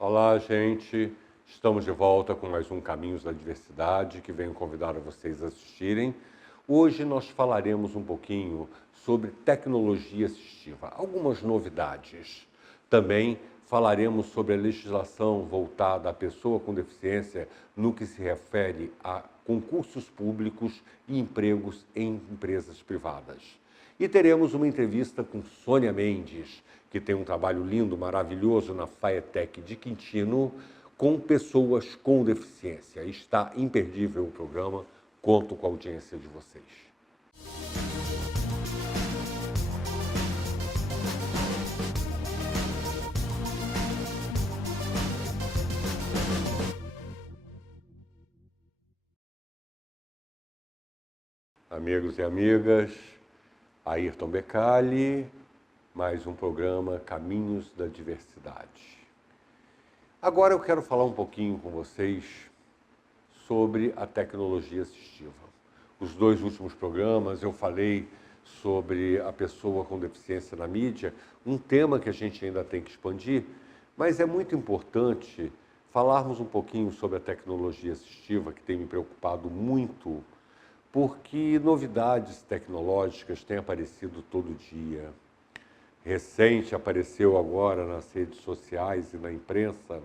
Olá, gente. Estamos de volta com mais um Caminhos da Diversidade, que venho convidar a vocês a assistirem. Hoje nós falaremos um pouquinho sobre tecnologia assistiva, algumas novidades. Também falaremos sobre a legislação voltada à pessoa com deficiência no que se refere a concursos públicos e empregos em empresas privadas. E teremos uma entrevista com Sônia Mendes, que tem um trabalho lindo, maravilhoso na FAETEC de Quintino, com pessoas com deficiência. Está imperdível o programa, conto com a audiência de vocês. Amigos e amigas, Ayrton Becali, mais um programa Caminhos da Diversidade. Agora eu quero falar um pouquinho com vocês sobre a tecnologia assistiva. Os dois últimos programas eu falei sobre a pessoa com deficiência na mídia, um tema que a gente ainda tem que expandir, mas é muito importante falarmos um pouquinho sobre a tecnologia assistiva, que tem me preocupado muito, porque novidades tecnológicas têm aparecido todo dia. Recente apareceu agora nas redes sociais e na imprensa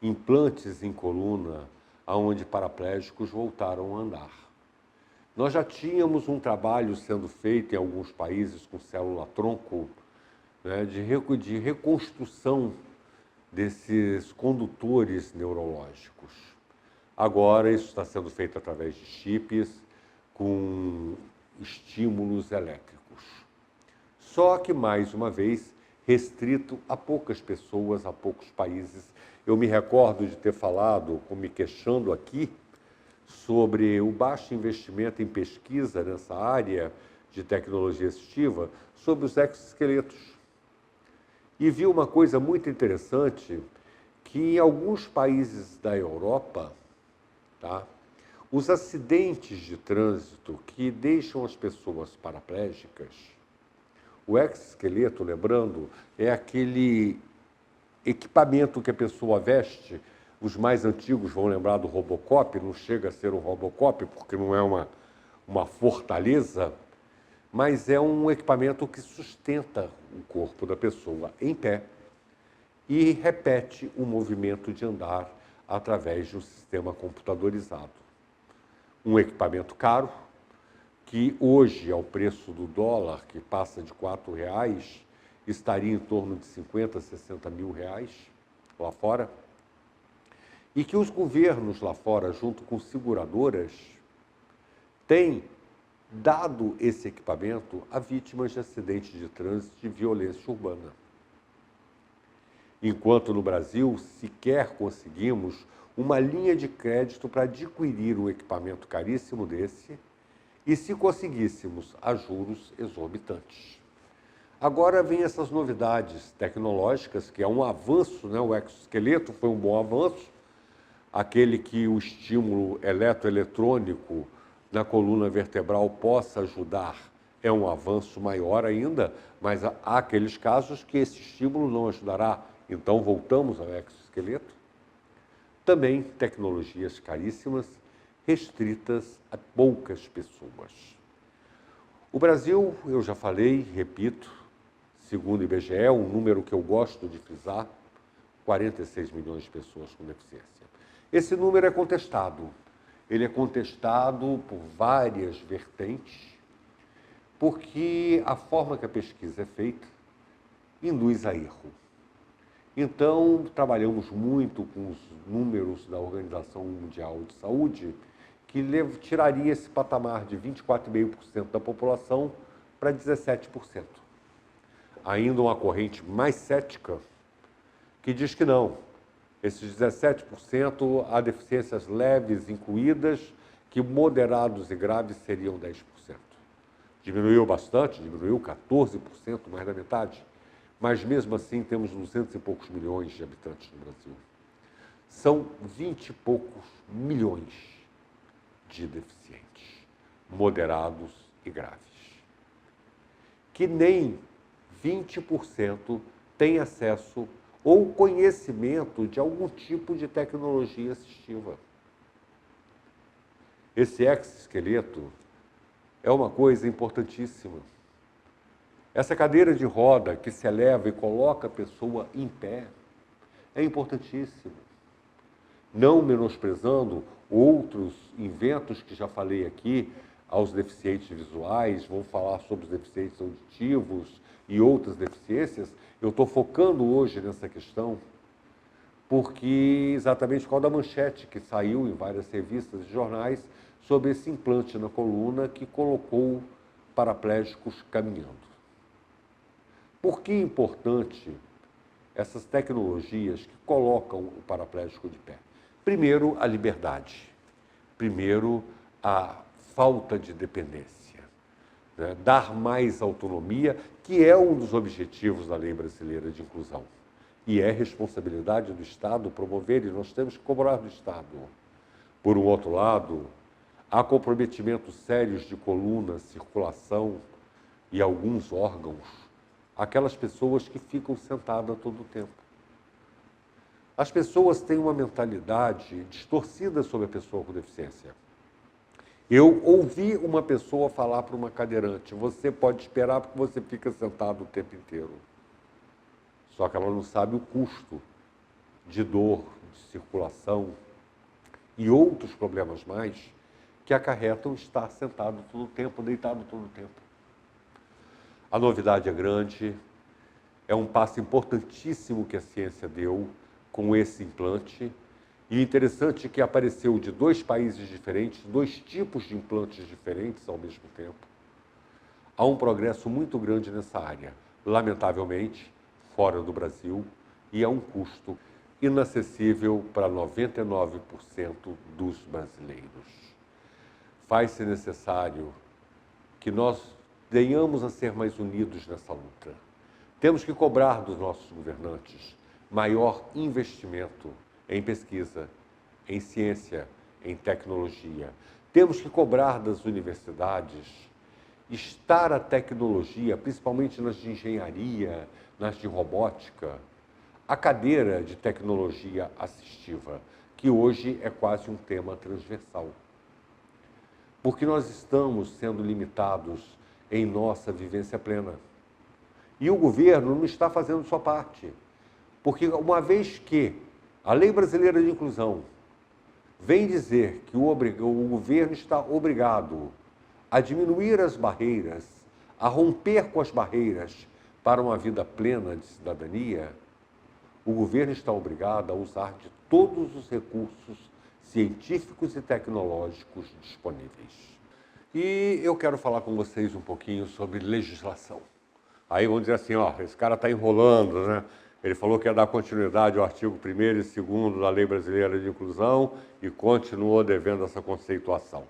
implantes em coluna, onde paraplégicos voltaram a andar. Nós já tínhamos um trabalho sendo feito em alguns países com célula-tronco, né, de reconstrução desses condutores neurológicos. Agora isso está sendo feito através de chips com estímulos elétricos. Só que, mais uma vez, restrito a poucas pessoas, a poucos países. Eu me recordo de ter falado, me queixando aqui, sobre o baixo investimento em pesquisa nessa área de tecnologia assistiva, sobre os exoesqueletos. E vi uma coisa muito interessante, que em alguns países da Europa, os acidentes de trânsito que deixam as pessoas paraplégicas, o exoesqueleto, lembrando, é aquele equipamento que a pessoa veste. Os mais antigos vão lembrar do Robocop, não chega a ser um Robocop, porque não é uma fortaleza, mas é um equipamento que sustenta o corpo da pessoa em pé e repete o movimento de andar através de um sistema computadorizado. Um equipamento caro, que hoje, ao preço do dólar, que passa de R$ 4, estaria em torno de 50, 60 mil reais lá fora, e que os governos lá fora, junto com seguradoras, têm dado esse equipamento a vítimas de acidentes de trânsito e de violência urbana. Enquanto no Brasil sequer conseguimos uma linha de crédito para adquirir um equipamento caríssimo desse, e se conseguíssemos a juros exorbitantes. Agora vem essas novidades tecnológicas, que é um avanço, né? O exoesqueleto foi um bom avanço, aquele que o estímulo eletroeletrônico na coluna vertebral possa ajudar é um avanço maior ainda, mas há aqueles casos que esse estímulo não ajudará, então voltamos ao exoesqueleto. Também tecnologias caríssimas, restritas a poucas pessoas. O Brasil, eu já falei, repito, segundo o IBGE, um número que eu gosto de frisar, 46 milhões de pessoas com deficiência. Esse número é contestado. Ele é contestado por várias vertentes, porque a forma que a pesquisa é feita induz a erro. Então, trabalhamos muito com os números da Organização Mundial de Saúde, que tiraria esse patamar de 24,5% da população para 17%. Ainda uma corrente mais cética que diz que não. Esses 17% há deficiências leves incluídas, que moderados e graves seriam 10%. Diminuiu bastante, diminuiu 14%, mais da metade. Mas mesmo assim temos 200 e poucos milhões de habitantes no Brasil. São 20 e poucos milhões de deficientes, moderados e graves, que nem 20% têm acesso ou conhecimento de algum tipo de tecnologia assistiva. Esse exoesqueleto é uma coisa importantíssima. Essa cadeira de roda que se eleva e coloca a pessoa em pé é importantíssimo. Não menosprezando outros inventos que já falei aqui, aos deficientes visuais, vou falar sobre os deficientes auditivos e outras deficiências. Eu estou focando hoje nessa questão porque exatamente por causa da manchete que saiu em várias revistas e jornais sobre esse implante na coluna que colocou paraplégicos caminhando. Por que é importante essas tecnologias que colocam o paraplégico de pé? Primeiro, a liberdade. Primeiro, a falta de dependência. Né? Dar mais autonomia, que é um dos objetivos da Lei Brasileira de Inclusão. E é responsabilidade do Estado promover, e nós temos que cobrar do Estado. Por um outro lado, há comprometimentos sérios de coluna, circulação e alguns órgãos, aquelas pessoas que ficam sentadas todo o tempo. As pessoas têm uma mentalidade distorcida sobre a pessoa com deficiência. Eu ouvi uma pessoa falar para uma cadeirante: você pode esperar porque você fica sentado o tempo inteiro. Só que ela não sabe o custo de dor, de circulação e outros problemas mais que acarretam estar sentado todo o tempo, deitado todo o tempo. A novidade é grande, é um passo importantíssimo que a ciência deu com esse implante. E interessante que apareceu de 2 países diferentes, 2 tipos de implantes diferentes ao mesmo tempo. Há um progresso muito grande nessa área, lamentavelmente, fora do Brasil, e a um custo inacessível para 99% dos brasileiros. Faz-se necessário que nós venhamos a ser mais unidos nessa luta. Temos que cobrar dos nossos governantes maior investimento em pesquisa, em ciência, em tecnologia. Temos que cobrar das universidades estar a tecnologia, principalmente nas de engenharia, nas de robótica, a cadeira de tecnologia assistiva, que hoje é quase um tema transversal. Porque nós estamos sendo limitados em nossa vivência plena. E o governo não está fazendo sua parte. Porque uma vez que a Lei Brasileira de Inclusão vem dizer que o governo está obrigado a diminuir as barreiras, a romper com as barreiras para uma vida plena de cidadania, o governo está obrigado a usar de todos os recursos científicos e tecnológicos disponíveis. E eu quero falar com vocês um pouquinho sobre legislação. Aí vão dizer assim, ó, esse cara está enrolando, né? Ele falou que ia dar continuidade ao artigo 1º e 2º da Lei Brasileira de Inclusão e continuou devendo essa conceituação.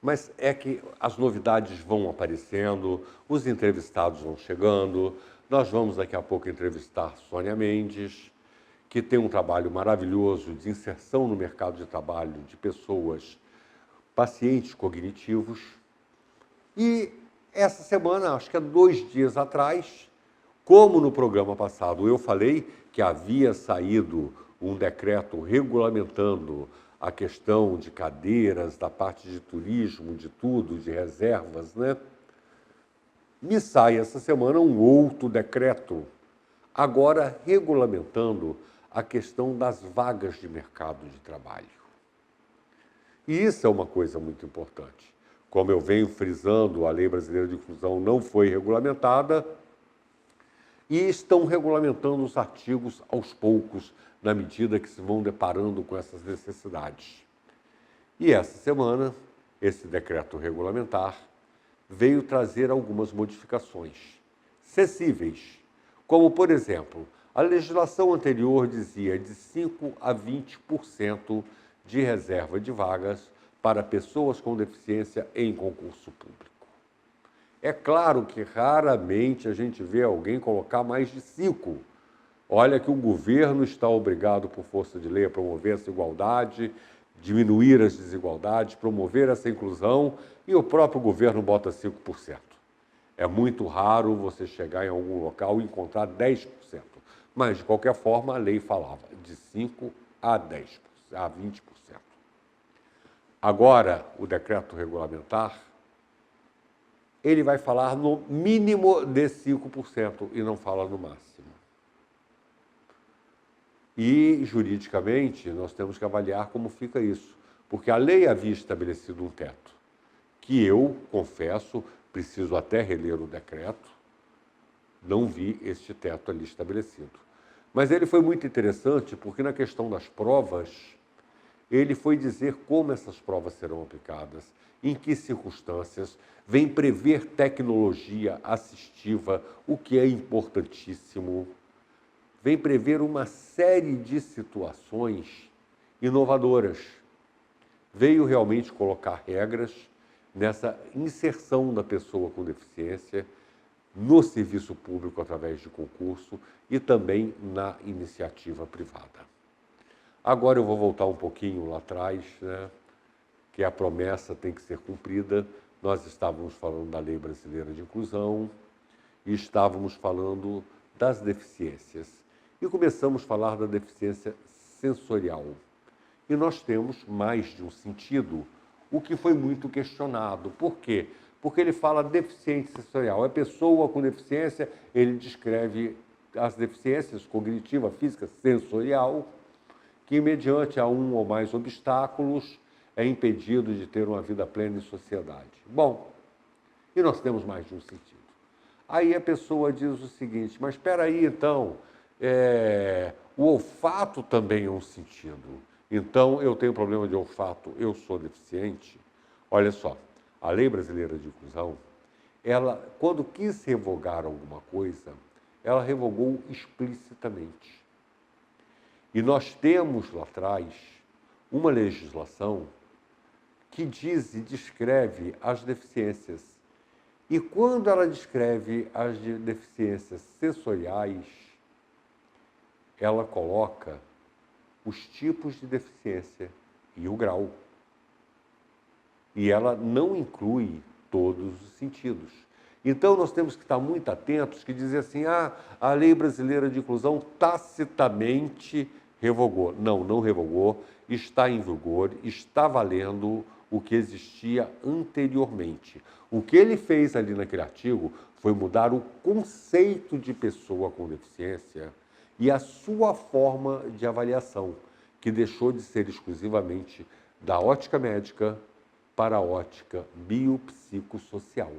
Mas é que as novidades vão aparecendo, os entrevistados vão chegando. Nós vamos daqui a pouco entrevistar Sônia Mendes, que tem um trabalho maravilhoso de inserção no mercado de trabalho de pessoas pacientes cognitivos. E essa semana, acho que há 2 dias atrás, como no programa passado eu falei que havia saído um decreto regulamentando a questão de cadeiras, da parte de turismo, de tudo, de reservas, né? Me sai essa semana um outro decreto, agora regulamentando a questão das vagas de mercado de trabalho. E isso é uma coisa muito importante. Como eu venho frisando, a Lei Brasileira de Inclusão não foi regulamentada, e estão regulamentando os artigos aos poucos, na medida que se vão deparando com essas necessidades. E essa semana, esse decreto regulamentar veio trazer algumas modificações acessíveis, como, por exemplo, a legislação anterior dizia de 5% a 20% de reserva de vagas para pessoas com deficiência em concurso público. É claro que raramente a gente vê alguém colocar mais de 5%. Olha que o governo está obrigado, por força de lei, a promover essa igualdade, diminuir as desigualdades, promover essa inclusão, e o próprio governo bota 5%. É muito raro você chegar em algum local e encontrar 10%. Mas, de qualquer forma, a lei falava de 5% a 10%, a 20%. Agora, o decreto regulamentar, ele vai falar no mínimo de 5% e não fala no máximo. E, juridicamente, nós temos que avaliar como fica isso, porque a lei havia estabelecido um teto, que eu, confesso, preciso até reler o decreto, não vi este teto ali estabelecido. Mas ele foi muito interessante porque na questão das provas, ele foi dizer como essas provas serão aplicadas, em que circunstâncias, vem prever tecnologia assistiva, o que é importantíssimo, vem prever uma série de situações inovadoras. Veio realmente colocar regras nessa inserção da pessoa com deficiência no serviço público através de concurso e também na iniciativa privada. Agora eu vou voltar um pouquinho lá atrás, né, que a promessa tem que ser cumprida. Nós estávamos falando da Lei Brasileira de Inclusão e estávamos falando das deficiências. E começamos a falar da deficiência sensorial. E nós temos mais de um sentido, o que foi muito questionado. Por quê? Porque ele fala deficiente sensorial. É pessoa com deficiência, ele descreve as deficiências cognitiva, física, sensorial, que mediante a um ou mais obstáculos é impedido de ter uma vida plena em sociedade. Bom, e nós temos mais de um sentido. Aí a pessoa diz o seguinte, mas espera aí então, o olfato também é um sentido. Então, eu tenho problema de olfato, eu sou deficiente. Olha só, a Lei Brasileira de Inclusão, ela, quando quis revogar alguma coisa, ela revogou explicitamente. E nós temos lá atrás uma legislação que diz e descreve as deficiências. E quando ela descreve as deficiências sensoriais, ela coloca os tipos de deficiência e o grau. E ela não inclui todos os sentidos. Então, nós temos que estar muito atentos, que dizer assim, a Lei Brasileira de Inclusão tacitamente revogou. Não, não revogou, está em vigor, está valendo o que existia anteriormente. O que ele fez ali naquele artigo foi mudar o conceito de pessoa com deficiência e a sua forma de avaliação, que deixou de ser exclusivamente da ótica médica para a ótica biopsicossocial.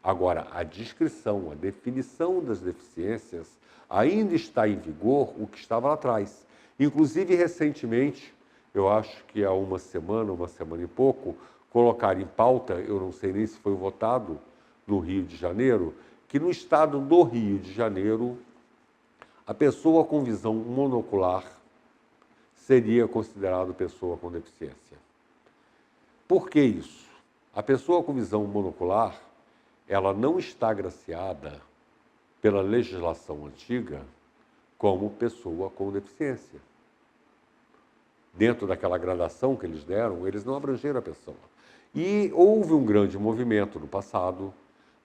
Agora, a descrição, a definição das deficiências ainda está em vigor o que estava lá atrás. Inclusive, recentemente, eu acho que há uma semana e pouco, colocaram em pauta, eu não sei nem se foi votado no Rio de Janeiro, que no estado do Rio de Janeiro, a pessoa com visão monocular seria considerada pessoa com deficiência. Por que isso? A pessoa com visão monocular, ela não está agraciada pela legislação antiga como pessoa com deficiência. Dentro daquela gradação que eles deram, eles não abrangeram a pessoa. E houve um grande movimento no passado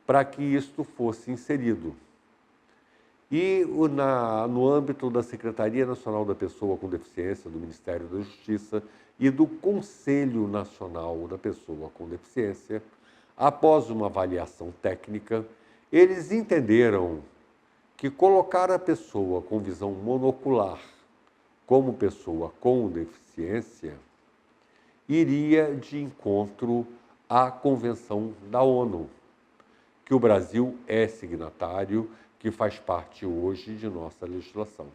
para que isto fosse inserido. E no âmbito da Secretaria Nacional da Pessoa com Deficiência, do Ministério da Justiça e do Conselho Nacional da Pessoa com Deficiência, após uma avaliação técnica, eles entenderam que colocar a pessoa com visão monocular como pessoa com deficiência iria de encontro à Convenção da ONU, que o Brasil é signatário, que faz parte hoje de nossa legislação.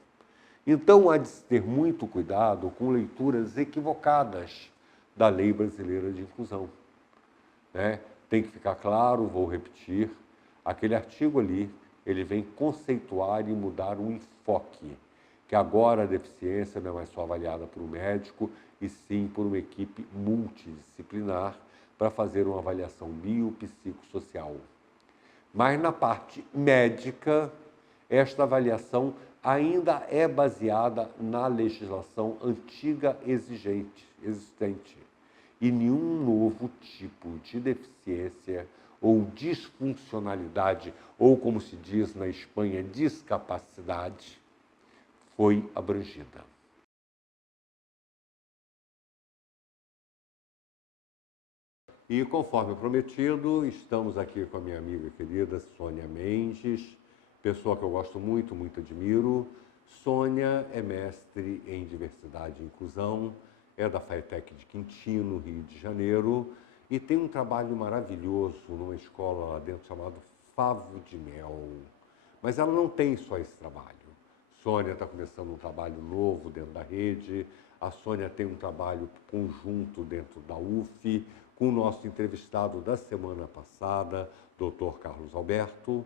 Então, há de se ter muito cuidado com leituras equivocadas da Lei Brasileira de Inclusão. Tem que ficar claro, vou repetir, aquele artigo ali, ele vem conceituar e mudar o enfoque, que agora a deficiência não é mais só avaliada por um médico, e sim por uma equipe multidisciplinar para fazer uma avaliação biopsicossocial. Mas na parte médica, esta avaliação ainda é baseada na legislação antiga existente. E nenhum novo tipo de deficiência ou disfuncionalidade, ou como se diz na Espanha, discapacidade, foi abrangida. E conforme prometido, estamos aqui com a minha amiga querida Sônia Mendes, pessoa que eu gosto muito, muito admiro. Sônia é mestre em diversidade e inclusão, é da FATEC de Quintino, Rio de Janeiro, e tem um trabalho maravilhoso numa escola lá dentro chamado Favo de Mel. Mas ela não tem só esse trabalho. Sônia está começando um trabalho novo dentro da rede, a Sônia tem um trabalho conjunto dentro da UF, com o nosso entrevistado da semana passada, Dr. Carlos Alberto.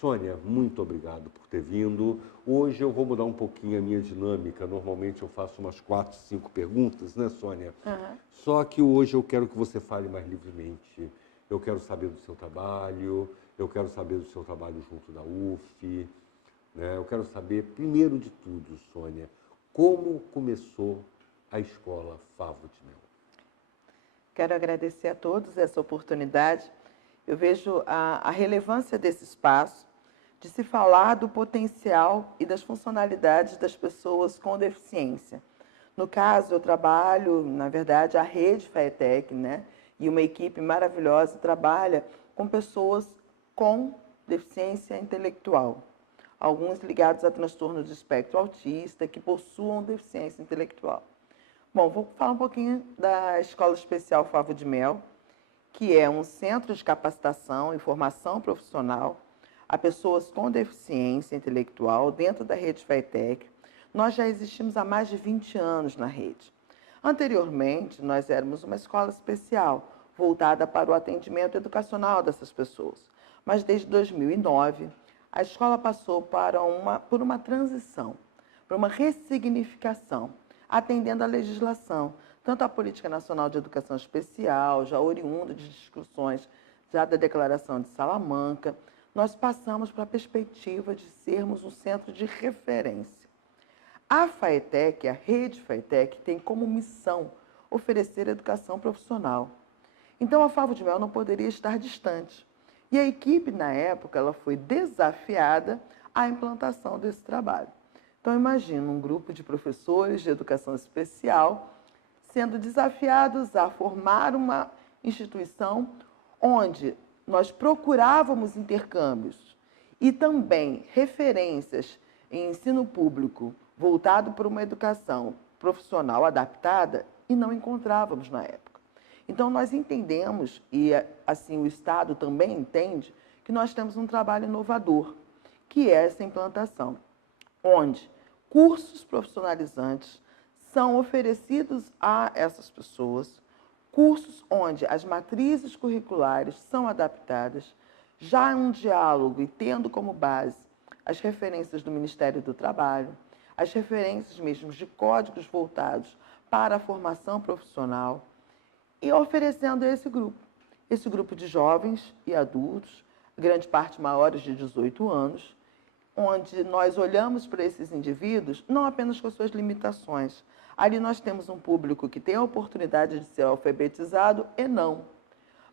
Sônia, muito obrigado por ter vindo. Hoje eu vou mudar um pouquinho a minha dinâmica. Normalmente eu faço umas 4, 5 perguntas, né, Sônia? Uhum. Só que hoje eu quero que você fale mais livremente. Eu quero saber do seu trabalho, eu quero saber do seu trabalho junto da UF, né? Eu quero saber, primeiro de tudo, Sônia, como começou a escola Favo de Mel. Quero agradecer a todos essa oportunidade. Eu vejo a relevância desse espaço de se falar do potencial e das funcionalidades das pessoas com deficiência. No caso, eu trabalho, na verdade, a rede FATEC, né? E uma equipe maravilhosa trabalha com pessoas com deficiência intelectual. Alguns ligados a transtorno de espectro autista que possuam deficiência intelectual. Bom, vou falar um pouquinho da Escola Especial Favo de Mel, que é um centro de capacitação e formação profissional a pessoas com deficiência intelectual dentro da rede FATEC. Nós já existimos há mais de 20 anos na rede. Anteriormente, nós éramos uma escola especial, voltada para o atendimento educacional dessas pessoas. Mas desde 2009, a escola passou por uma transição, por uma ressignificação, atendendo à legislação, tanto a Política Nacional de Educação Especial, já oriunda de discussões já da Declaração de Salamanca, nós passamos para a perspectiva de sermos um centro de referência. A FATEC, a rede FATEC, tem como missão oferecer educação profissional. Então, a Favo de Mel não poderia estar distante. E a equipe, na época, ela foi desafiada à implantação desse trabalho. Então, imagina um grupo de professores de educação especial sendo desafiados a formar uma instituição onde nós procurávamos intercâmbios e também referências em ensino público voltado para uma educação profissional adaptada e não encontrávamos na época. Então, nós entendemos, e assim o Estado também entende, que nós temos um trabalho inovador, que é essa implantação, onde cursos profissionalizantes são oferecidos a essas pessoas, cursos onde as matrizes curriculares são adaptadas, já em um diálogo e tendo como base as referências do Ministério do Trabalho, as referências mesmo de códigos voltados para a formação profissional e oferecendo a esse grupo de jovens e adultos, grande parte maiores de 18 anos, onde nós olhamos para esses indivíduos não apenas com suas limitações. Ali nós temos um público que tem a oportunidade de ser alfabetizado e não.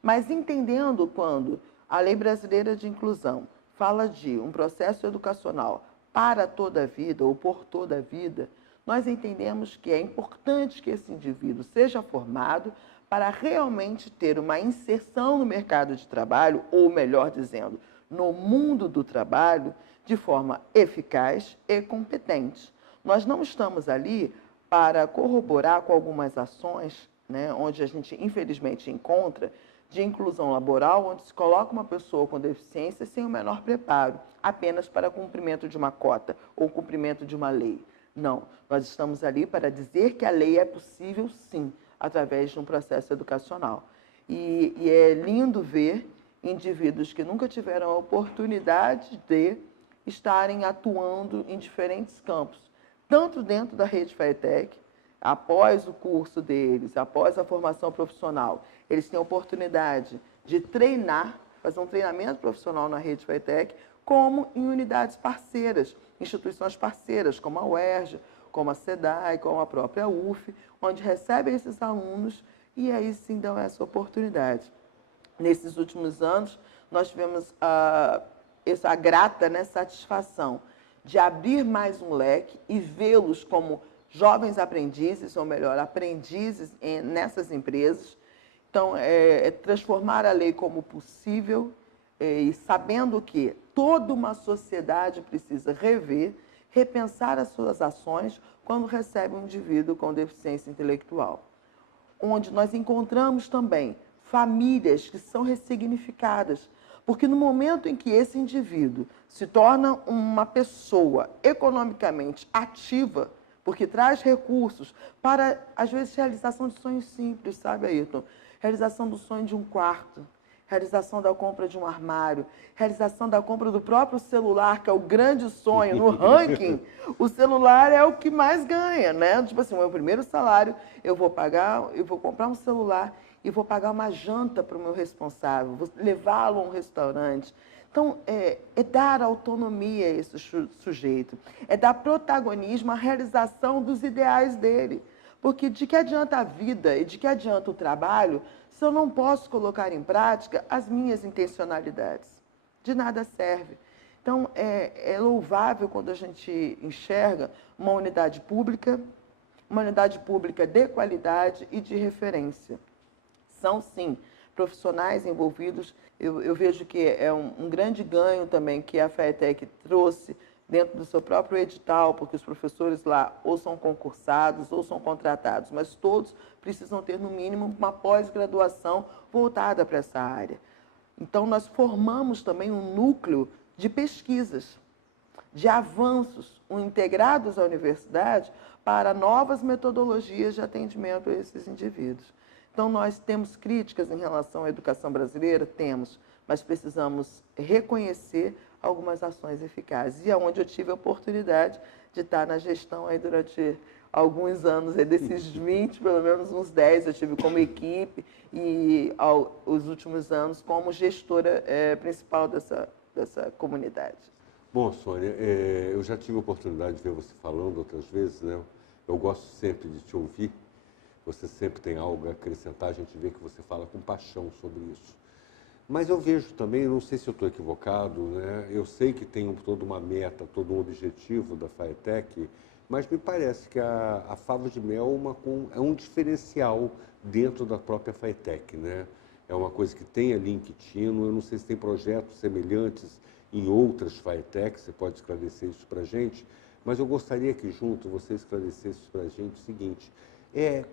Mas entendendo quando a Lei Brasileira de Inclusão fala de um processo educacional para toda a vida ou por toda a vida, nós entendemos que é importante que esse indivíduo seja formado para realmente ter uma inserção no mercado de trabalho, ou melhor dizendo, no mundo do trabalho, de forma eficaz e competente. Nós não estamos ali para corroborar com algumas ações, né, onde a gente infelizmente encontra, de inclusão laboral, onde se coloca uma pessoa com deficiência sem o menor preparo, apenas para cumprimento de uma cota ou cumprimento de uma lei. Não, nós estamos ali para dizer que a lei é possível, sim, através de um processo educacional. E é lindo ver indivíduos que nunca tiveram a oportunidade de estarem atuando em diferentes campos, tanto dentro da rede FATEC, após o curso deles, após a formação profissional, eles têm a oportunidade de treinar, fazer um treinamento profissional na rede FATEC, como em unidades parceiras, instituições parceiras, como a UERJ, como a SEDAI, como a própria UF, onde recebem esses alunos e aí sim dão essa oportunidade. nesses últimos anos, nós tivemos essa grata, né, satisfação de abrir mais um leque e vê-los como jovens aprendizes, ou melhor, aprendizes nessas empresas. Então, transformar a lei como possível e sabendo que toda uma sociedade precisa repensar as suas ações quando recebe um indivíduo com deficiência intelectual. Onde nós encontramos também famílias que são ressignificadas, porque no momento em que esse indivíduo se torna uma pessoa economicamente ativa, porque traz recursos para, às vezes, realização de sonhos simples, sabe, Ayrton? Realização do sonho de um quarto, realização da compra de um armário, realização da compra do próprio celular, que é o grande sonho. No ranking, o celular é o que mais ganha, né? Tipo assim, o meu primeiro salário, eu vou comprar um celular e vou pagar uma janta para o meu responsável, vou levá-lo a um restaurante. Então, é dar autonomia a esse sujeito, é dar protagonismo à realização dos ideais dele. Porque de que adianta a vida e de que adianta o trabalho se eu não posso colocar em prática as minhas intencionalidades? De nada serve. Então, é louvável quando a gente enxerga uma unidade pública de qualidade e de referência. São, sim, profissionais envolvidos. Eu vejo que é um grande ganho também que a FATEC trouxe dentro do seu próprio edital, porque os professores lá ou são concursados ou são contratados, mas todos precisam ter, no mínimo, uma pós-graduação voltada para essa área. Então, nós formamos também um núcleo de pesquisas, de avanços integrados à universidade para novas metodologias de atendimento a esses indivíduos. Então, nós temos críticas em relação à educação brasileira? Temos, mas precisamos reconhecer algumas ações eficazes. E é onde eu tive a oportunidade de estar na gestão aí durante alguns anos, desses 20, pelo menos uns 10, eu tive como equipe e os últimos anos como gestora principal dessa comunidade. Bom, Sônia, eu já tive a oportunidade de ver você falando outras vezes, né? Eu gosto sempre de te ouvir. Você sempre tem algo a acrescentar, a gente vê que você fala com paixão sobre isso. Mas eu vejo também, não sei se eu estou equivocado, né? Eu sei que tem toda uma meta, todo um objetivo da FATEC, mas me parece que a Favo de Mel é um diferencial dentro da própria FATEC, né? É uma coisa que tem ali em Quitino, eu não sei se tem projetos semelhantes em outras FATECs, você pode esclarecer isso para a gente, mas eu gostaria que junto você esclarecesse para a gente o seguinte: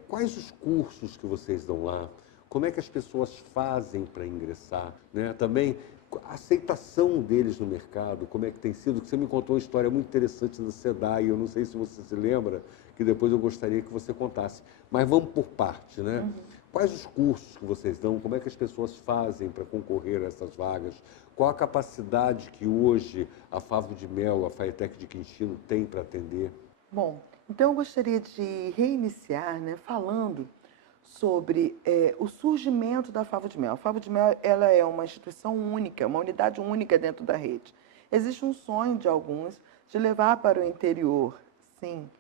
quais os cursos que vocês dão lá? Como é que as pessoas fazem para ingressar? Né? Também a aceitação deles no mercado, como é que tem sido? Você me contou uma história muito interessante da SEDAI, eu não sei se você se lembra, que depois eu gostaria que você contasse. Mas vamos por parte, né? Uhum. Quais os cursos que vocês dão? Como é que as pessoas fazem para concorrer a essas vagas? Qual a capacidade que hoje a Favo de Mel, a FATEC de Quintino tem para atender? Bom, então eu gostaria de reiniciar, né, falando sobre o surgimento da Favo de Mel. A Favo de Mel ela é uma instituição única, uma unidade única dentro da rede. Existe um sonho de alguns de levar para o interior, sim,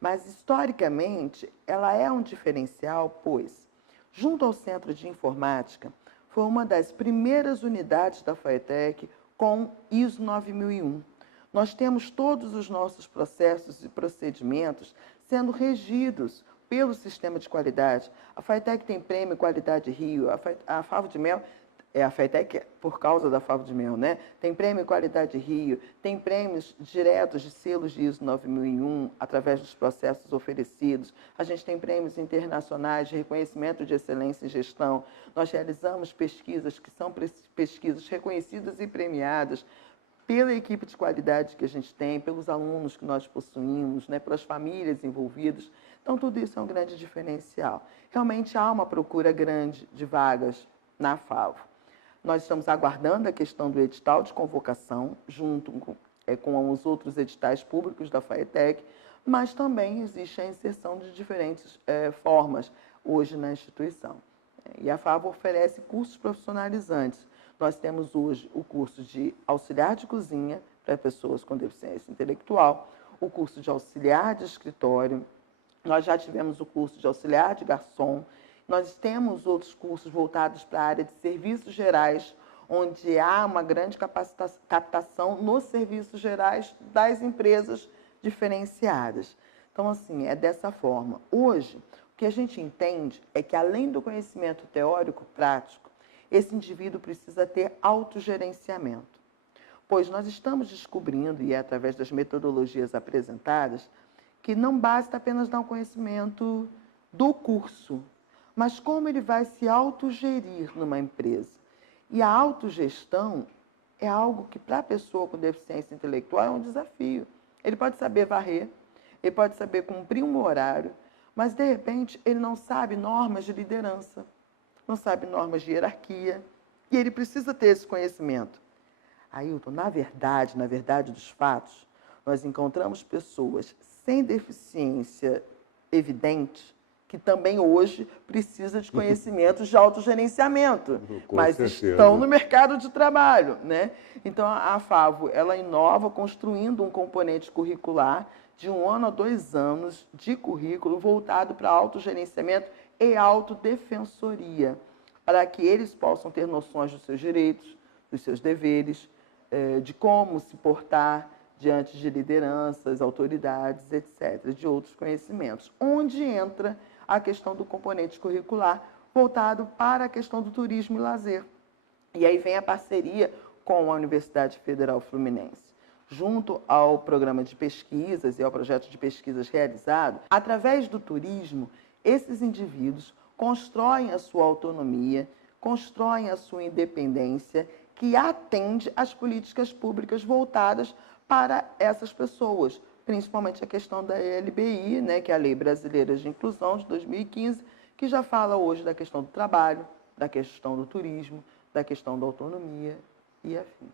mas historicamente ela é um diferencial, pois, junto ao Centro de Informática, foi uma das primeiras unidades da FATEC com ISO 9001. Nós temos todos os nossos processos e procedimentos sendo regidos pelo sistema de qualidade. A FATEC tem prêmio Qualidade Rio, a Favo de Mel, a FATEC por causa da Favo de Mel, né? Tem prêmio Qualidade Rio, tem prêmios diretos de selos de ISO 9001 através dos processos oferecidos. A gente tem prêmios internacionais de reconhecimento de excelência em gestão. Nós realizamos pesquisas que são pesquisas reconhecidas e premiadas pela equipe de qualidade que a gente tem, pelos alunos que nós possuímos, né, pelas famílias envolvidas. Então, tudo isso é um grande diferencial. Realmente há uma procura grande de vagas na FAVO. Nós estamos aguardando a questão do edital de convocação, junto com os outros editais públicos da FATEC, mas também existe a inserção de diferentes formas hoje na instituição. E a FAVO oferece cursos profissionalizantes. Nós temos hoje o curso de auxiliar de cozinha para pessoas com deficiência intelectual, o curso de auxiliar de escritório, nós já tivemos o curso de auxiliar de garçom Nós temos outros cursos voltados para a área de serviços gerais, onde há uma grande captação nos serviços gerais das empresas diferenciadas. Então, assim, é dessa forma. Hoje, o que a gente entende é que, além do conhecimento teórico prático, esse indivíduo precisa ter autogerenciamento. Pois nós estamos descobrindo, e é através das metodologias apresentadas, que não basta apenas dar um conhecimento do curso, mas como ele vai se autogerir numa empresa. E a autogestão é algo que, para a pessoa com deficiência intelectual, é um desafio. Ele pode saber varrer, ele pode saber cumprir um horário, mas, de repente, ele não sabe normas de liderança, não sabe normas de hierarquia, e ele precisa ter esse conhecimento. Ailton, na verdade dos fatos, nós encontramos pessoas sem deficiência evidente que também hoje precisam de conhecimentos de autogerenciamento, mas estão no mercado de trabalho, né? Então, a FAVO, ela inova construindo um componente curricular de 1 ano a 2 anos de currículo voltado para autogerenciamento e autodefensoria, para que eles possam ter noções dos seus direitos, dos seus deveres, de como se portar diante de lideranças, autoridades, etc., de outros conhecimentos, onde entra a questão do componente curricular voltado para a questão do turismo e lazer. E aí vem a parceria com a Universidade Federal Fluminense, junto ao programa de pesquisas e ao projeto de pesquisas realizado. Através do turismo, esses indivíduos constroem a sua autonomia, constroem a sua independência, que atende às políticas públicas voltadas para essas pessoas, principalmente a questão da LBI, né, que é a Lei Brasileira de Inclusão, de 2015, que já fala hoje da questão do trabalho, da questão do turismo, da questão da autonomia e afim.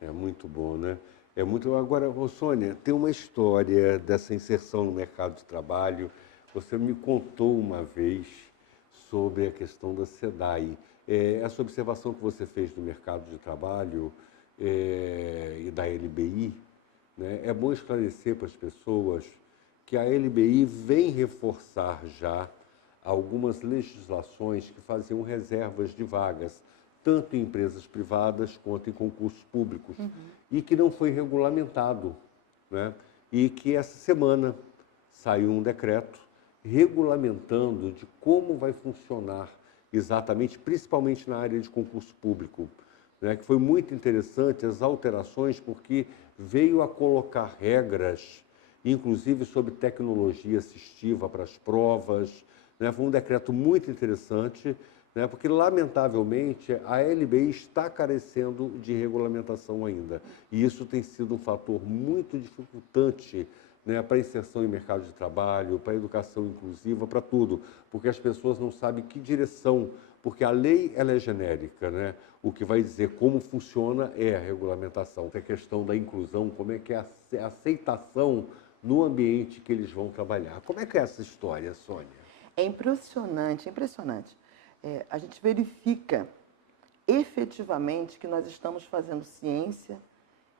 É muito bom, né? É muito. Agora, Sônia, tem uma história dessa inserção no mercado de trabalho. Você me contou uma vez sobre a questão da SEDAI. Essa observação que você fez do mercado de trabalho e da LBI, né, é bom esclarecer para as pessoas que a LBI vem reforçar já algumas legislações que faziam reservas de vagas, tanto em empresas privadas quanto em concursos públicos, e que não foi regulamentado, né? E que essa semana saiu um decreto regulamentando de como vai funcionar exatamente, principalmente na área de concurso público, né? Que foi muito interessante as alterações, porque veio a colocar regras, inclusive sobre tecnologia assistiva para as provas, né? Foi um decreto muito interessante, né? Porque, lamentavelmente, a LBI está carecendo de regulamentação ainda. E isso tem sido um fator muito dificultante, né, para a inserção em mercado de trabalho, para a educação inclusiva, para tudo, porque as pessoas não sabem que direção, porque a lei ela é genérica, né? O que vai dizer como funciona é a regulamentação. A questão da inclusão, como é que é a aceitação no ambiente que eles vão trabalhar. Como é que é essa história, Sônia? É impressionante, impressionante. A gente verifica efetivamente que nós estamos fazendo ciência,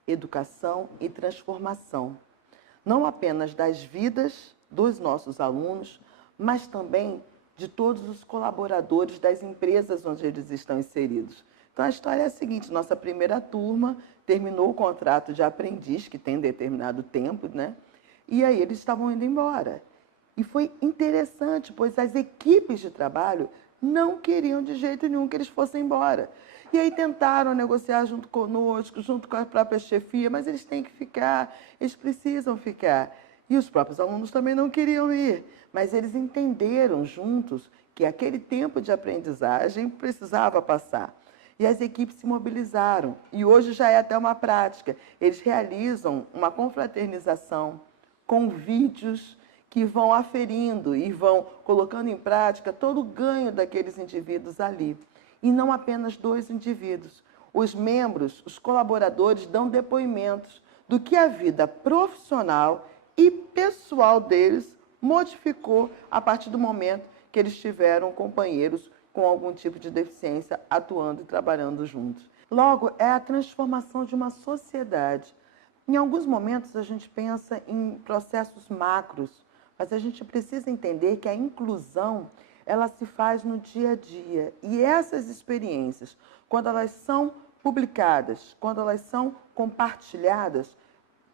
educação e transformação, não apenas das vidas dos nossos alunos, mas também de todos os colaboradores das empresas onde eles estão inseridos. Então, a história é a seguinte: nossa primeira turma terminou o contrato de aprendiz, que tem determinado tempo, né? E aí eles estavam indo embora. E foi interessante, pois as equipes de trabalho não queriam de jeito nenhum que eles fossem embora. E aí tentaram negociar junto conosco, junto com a própria chefia, mas eles têm que ficar, eles precisam ficar. E os próprios alunos também não queriam ir, mas eles entenderam juntos que aquele tempo de aprendizagem precisava passar. E as equipes se mobilizaram, e hoje já é até uma prática. Eles realizam uma confraternização com vídeos que vão aferindo e vão colocando em prática todo o ganho daqueles indivíduos ali. E não apenas 2 indivíduos. Os membros, os colaboradores dão depoimentos do que a vida profissional e pessoal deles modificou a partir do momento que eles tiveram companheiros com algum tipo de deficiência atuando e trabalhando juntos. Logo, é a transformação de uma sociedade. Em alguns momentos a gente pensa em processos macros, mas a gente precisa entender que a inclusão ela se faz no dia a dia. E essas experiências, quando elas são publicadas, quando elas são compartilhadas,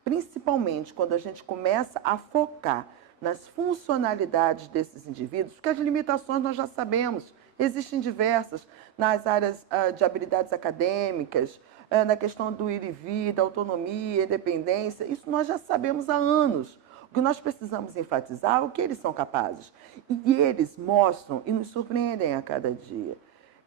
principalmente quando a gente começa a focar nas funcionalidades desses indivíduos, porque as limitações nós já sabemos, existem diversas nas áreas de habilidades acadêmicas, na questão do ir e vir, da autonomia, independência, isso nós já sabemos há anos. O que nós precisamos enfatizar é o que eles são capazes. E eles mostram e nos surpreendem a cada dia.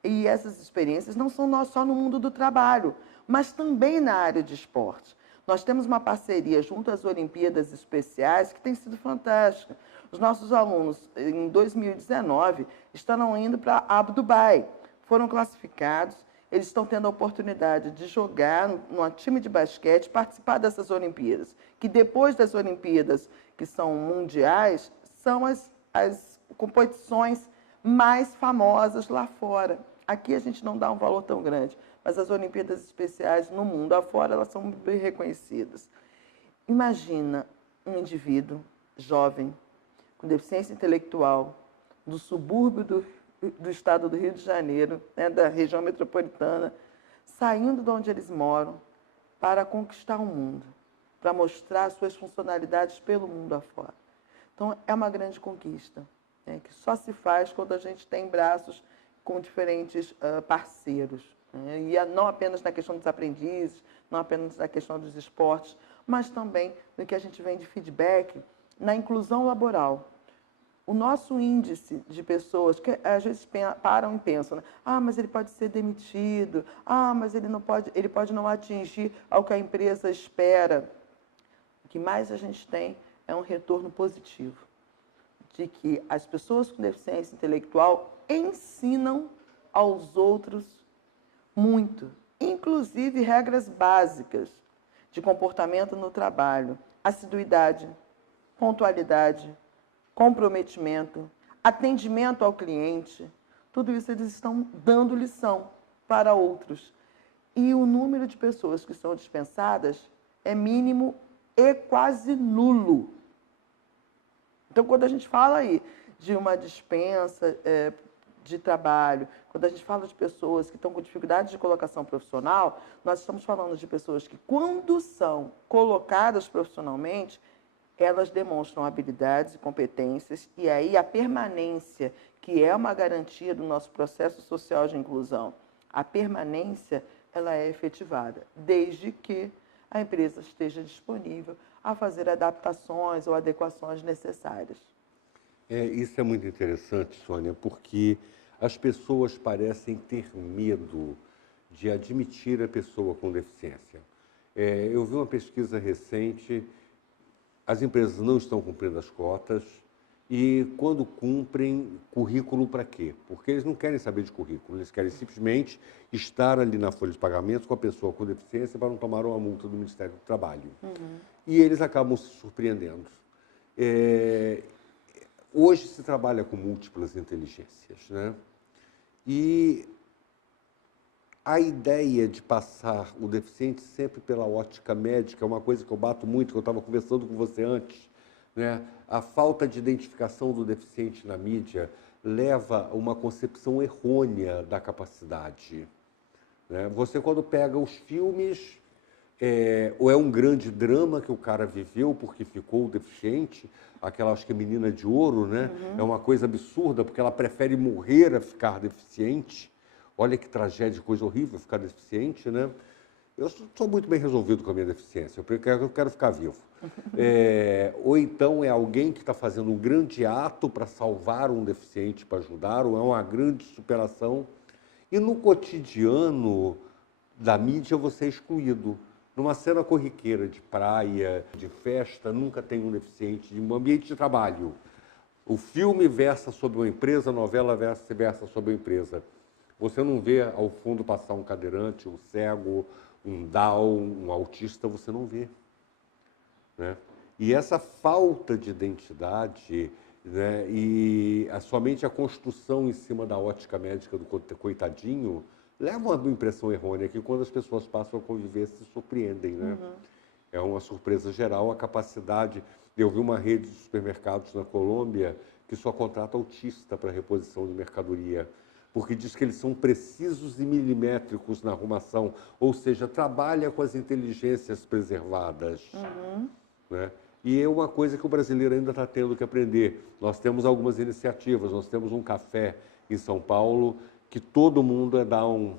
E essas experiências não são só no mundo do trabalho, mas também na área de esporte. Nós temos uma parceria junto às Olimpíadas Especiais que tem sido fantástica. Os nossos alunos, em 2019, estarão indo para Abu Dhabi. Foram classificados, eles estão tendo a oportunidade de jogar num time de basquete, participar dessas Olimpíadas, que depois das Olimpíadas, que são mundiais, são as competições mais famosas lá fora. Aqui a gente não dá um valor tão grande, mas as Olimpíadas Especiais no mundo afora, elas são bem reconhecidas. Imagina um indivíduo jovem, com deficiência intelectual, do subúrbio do estado do Rio de Janeiro, né, da região metropolitana, saindo de onde eles moram para conquistar o mundo, para mostrar suas funcionalidades pelo mundo afora. Então, é uma grande conquista, né, que só se faz quando a gente tem braços com diferentes parceiros. Né, e não apenas na questão dos aprendizes, não apenas na questão dos esportes, mas também no que a gente vem de feedback na inclusão laboral. O nosso índice de pessoas que às vezes param e pensam, né? Mas ele pode ser demitido, mas ele pode não atingir ao que a empresa espera. O que mais a gente tem é um retorno positivo, de que as pessoas com deficiência intelectual ensinam aos outros muito, inclusive regras básicas de comportamento no trabalho, assiduidade, pontualidade, comprometimento, atendimento ao cliente, tudo isso eles estão dando lição para outros. E o número de pessoas que são dispensadas é mínimo e quase nulo. Então, quando a gente fala aí de uma dispensa de trabalho, quando a gente fala de pessoas que estão com dificuldade de colocação profissional, nós estamos falando de pessoas que, quando são colocadas profissionalmente, elas demonstram habilidades e competências, e aí a permanência, que é uma garantia do nosso processo social de inclusão, a permanência ela é efetivada, desde que a empresa esteja disponível a fazer adaptações ou adequações necessárias. Isso é muito interessante, Sônia, porque as pessoas parecem ter medo de admitir a pessoa com deficiência. Eu vi uma pesquisa recente. As empresas não estão cumprindo as cotas e, quando cumprem, currículo para quê? Porque eles não querem saber de currículo, eles querem simplesmente estar ali na folha de pagamento com a pessoa com deficiência para não tomar uma multa do Ministério do Trabalho. E eles acabam se surpreendendo. Hoje se trabalha com múltiplas inteligências, né? E a ideia de passar o deficiente sempre pela ótica médica é uma coisa que eu bato muito, que eu estava conversando com você antes, né? A falta de identificação do deficiente na mídia leva a uma concepção errônea da capacidade, né? Você, quando pega os filmes, ou é um grande drama que o cara viveu porque ficou deficiente, aquela, acho que é Menina de Ouro, né? É uma coisa absurda, porque ela prefere morrer a ficar deficiente. Olha que tragédia, coisa horrível ficar deficiente, né? Eu sou muito bem resolvido com a minha deficiência, eu quero ficar vivo. Ou então é alguém que está fazendo um grande ato para salvar um deficiente, para ajudar, ou é uma grande superação. E no cotidiano da mídia você é excluído. Numa cena corriqueira de praia, de festa, nunca tem um deficiente, em um ambiente de trabalho. O filme versa sobre uma empresa, a novela versa sobre uma empresa. Você não vê ao fundo passar um cadeirante, um cego, um Down, um autista, você não vê, né? E essa falta de identidade, né, e somente a construção em cima da ótica médica do coitadinho leva a uma impressão errônea que, quando as pessoas passam a conviver, se surpreendem, né? É uma surpresa geral a capacidade. Eu vi uma rede de supermercados na Colômbia que que só contrata autista para reposição de mercadoria, porque diz que eles são precisos e milimétricos na arrumação, ou seja, trabalha com as inteligências preservadas. Né? E é uma coisa que o brasileiro ainda está tendo que aprender. Nós temos algumas iniciativas, nós temos um café em São Paulo que todo mundo é down.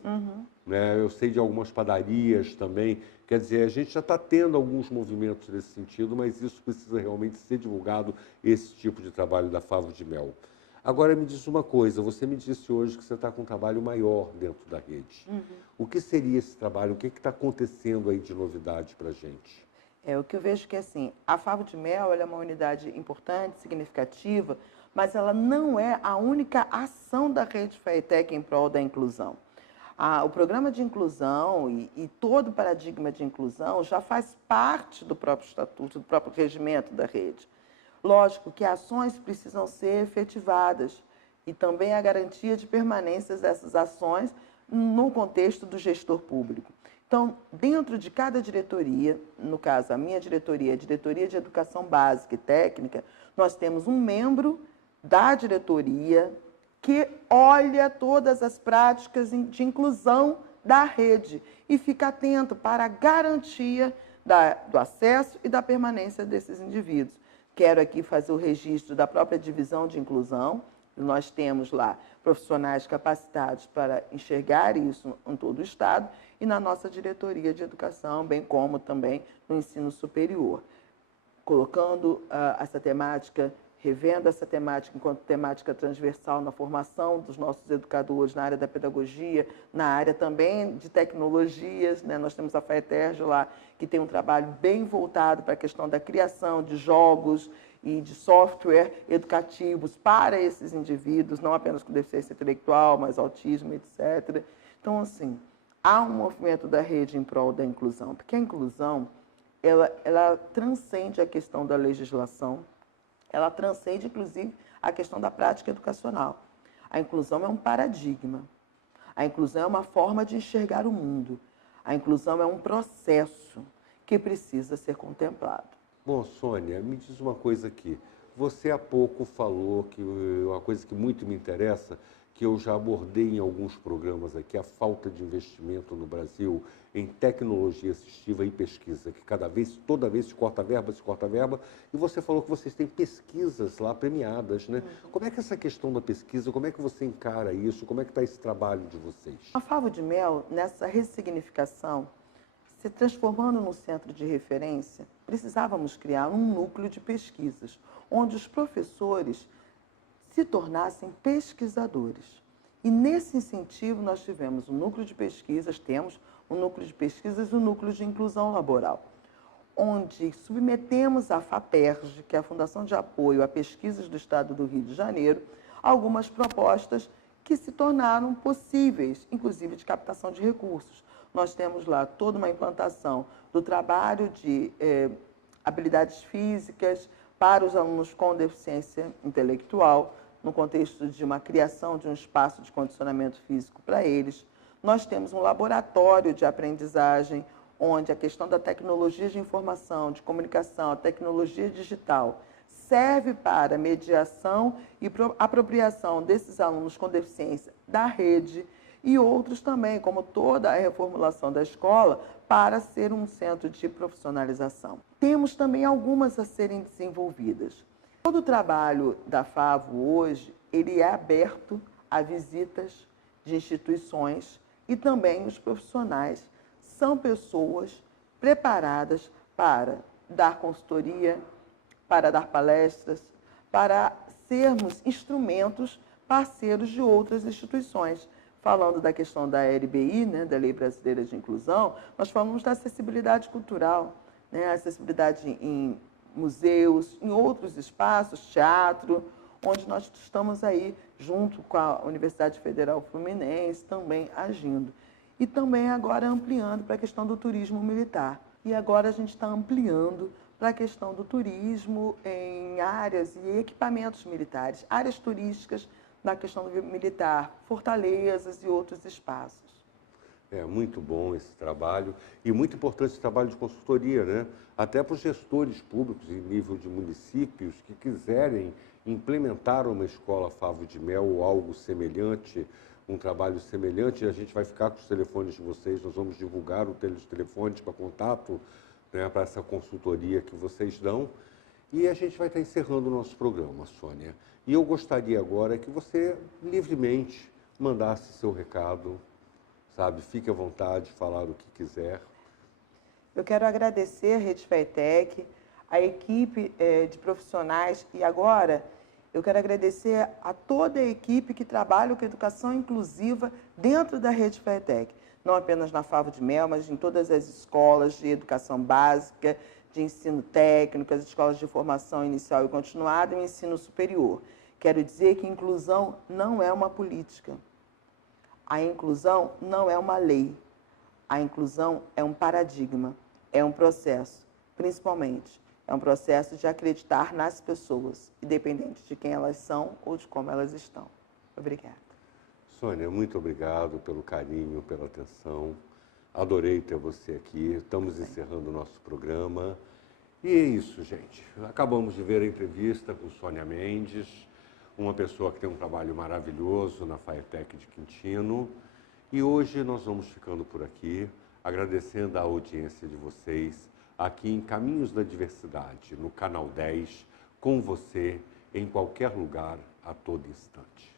Né? Eu sei de algumas padarias também. Quer dizer, a gente já está tendo alguns movimentos nesse sentido, mas isso precisa realmente ser divulgado, esse tipo de trabalho da Favo de Mel. Agora, me diz uma coisa, você me disse hoje que você está com um trabalho maior dentro da rede. O que seria esse trabalho? O que está acontecendo aí de novidade para a gente? O que eu vejo que, assim, a Favo de Mel ela é uma unidade importante, significativa, mas ela não é a única ação da Rede FAETEC em prol da inclusão. O programa de inclusão e todo o paradigma de inclusão já faz parte do próprio estatuto, do próprio regimento da rede. Lógico que ações precisam ser efetivadas e também a garantia de permanência dessas ações no contexto do gestor público. Então, dentro de cada diretoria, no caso a minha diretoria, a Diretoria de Educação Básica e Técnica, nós temos um membro da diretoria que olha todas as práticas de inclusão da rede e fica atento para a garantia do acesso e da permanência desses indivíduos. Quero aqui fazer o registro da própria divisão de inclusão. Nós temos lá profissionais capacitados para enxergar isso em todo o Estado e na nossa diretoria de educação, bem como também no ensino superior. Colocando essa temática, revendo essa temática enquanto temática transversal na formação dos nossos educadores na área da pedagogia, na área também de tecnologias, né? Nós temos a FAETERJ lá, que tem um trabalho bem voltado para a questão da criação de jogos e de software educativos para esses indivíduos, não apenas com deficiência intelectual, mas autismo, etc. Então, assim, há um movimento da rede em prol da inclusão, porque a inclusão, ela transcende a questão da legislação, ela transcende, inclusive, a questão da prática educacional. A inclusão é um paradigma. A inclusão é uma forma de enxergar o mundo. A inclusão é um processo que precisa ser contemplado. Bom, Sônia, me diz uma coisa aqui. Você há pouco falou que uma coisa que muito me interessa, que eu já abordei em alguns programas aqui, a falta de investimento no Brasil em tecnologia assistiva e pesquisa, que toda vez se corta verba, e você falou que vocês têm pesquisas lá premiadas, né? Como é que é essa questão da pesquisa, como é que você encara isso, como é que está esse trabalho de vocês? A Favo de Mel, nessa ressignificação, se transformando num centro de referência, precisávamos criar um núcleo de pesquisas, onde os professores se tornassem pesquisadores. E nesse incentivo nós tivemos um núcleo de pesquisas, temos um núcleo de pesquisas e um núcleo de inclusão laboral, onde submetemos à FAPERJ, que é a Fundação de Apoio a Pesquisas do Estado do Rio de Janeiro, algumas propostas que se tornaram possíveis, inclusive de captação de recursos. Nós temos lá toda uma implantação do trabalho de habilidades físicas para os alunos com deficiência intelectual, no contexto de uma criação de um espaço de condicionamento físico para eles. Nós temos um laboratório de aprendizagem, onde a questão da tecnologia de informação, de comunicação, a tecnologia digital, serve para mediação e apropriação desses alunos com deficiência da rede e outros também, como toda a reformulação da escola, para ser um centro de profissionalização. Temos também algumas a serem desenvolvidas. Todo o trabalho da Favo hoje, ele é aberto a visitas de instituições e também os profissionais são pessoas preparadas para dar consultoria, para dar palestras, para sermos instrumentos parceiros de outras instituições. Falando da questão da LBI, né, da Lei Brasileira de Inclusão, nós falamos da acessibilidade cultural, né, acessibilidade em museus, em outros espaços, teatro, onde nós estamos aí, junto com a Universidade Federal Fluminense, também agindo. E também agora ampliando para a questão do turismo militar. E agora a gente está ampliando para a questão do turismo em áreas e equipamentos militares, áreas turísticas na questão do militar, fortalezas e outros espaços. É muito bom esse trabalho e muito importante esse trabalho de consultoria, né? Até para os gestores públicos em nível de municípios que quiserem implementar uma escola Favo de Mel ou algo semelhante, um trabalho semelhante, a gente vai ficar com os telefones de vocês, nós vamos divulgar os telefones para contato, né, para essa consultoria que vocês dão. E a gente vai estar encerrando o nosso programa, Sônia. E eu gostaria agora que você livremente mandasse seu recado, sabe? Fique à vontade de falar o que quiser. Eu quero agradecer a Rede FATEC, a equipe de profissionais e agora eu quero agradecer a toda a equipe que trabalha com educação inclusiva dentro da Rede FATEC. Não apenas na Favo de Mel, mas em todas as escolas de educação básica, de ensino técnico, as escolas de formação inicial e continuada e o ensino superior. Quero dizer que inclusão não é uma política. A inclusão não é uma lei. A inclusão é um paradigma, é um processo, principalmente. É um processo de acreditar nas pessoas, independente de quem elas são ou de como elas estão. Obrigada. Sônia, muito obrigado pelo carinho, pela atenção. Adorei ter você aqui. Estamos encerrando o nosso programa. E é isso, gente. Acabamos de ver a entrevista com Sônia Mendes, uma pessoa que tem um trabalho maravilhoso na FATEC de Quintino. E hoje nós vamos ficando por aqui, agradecendo a audiência de vocês, aqui em Caminhos da Diversidade, no Canal 10, com você, em qualquer lugar, a todo instante.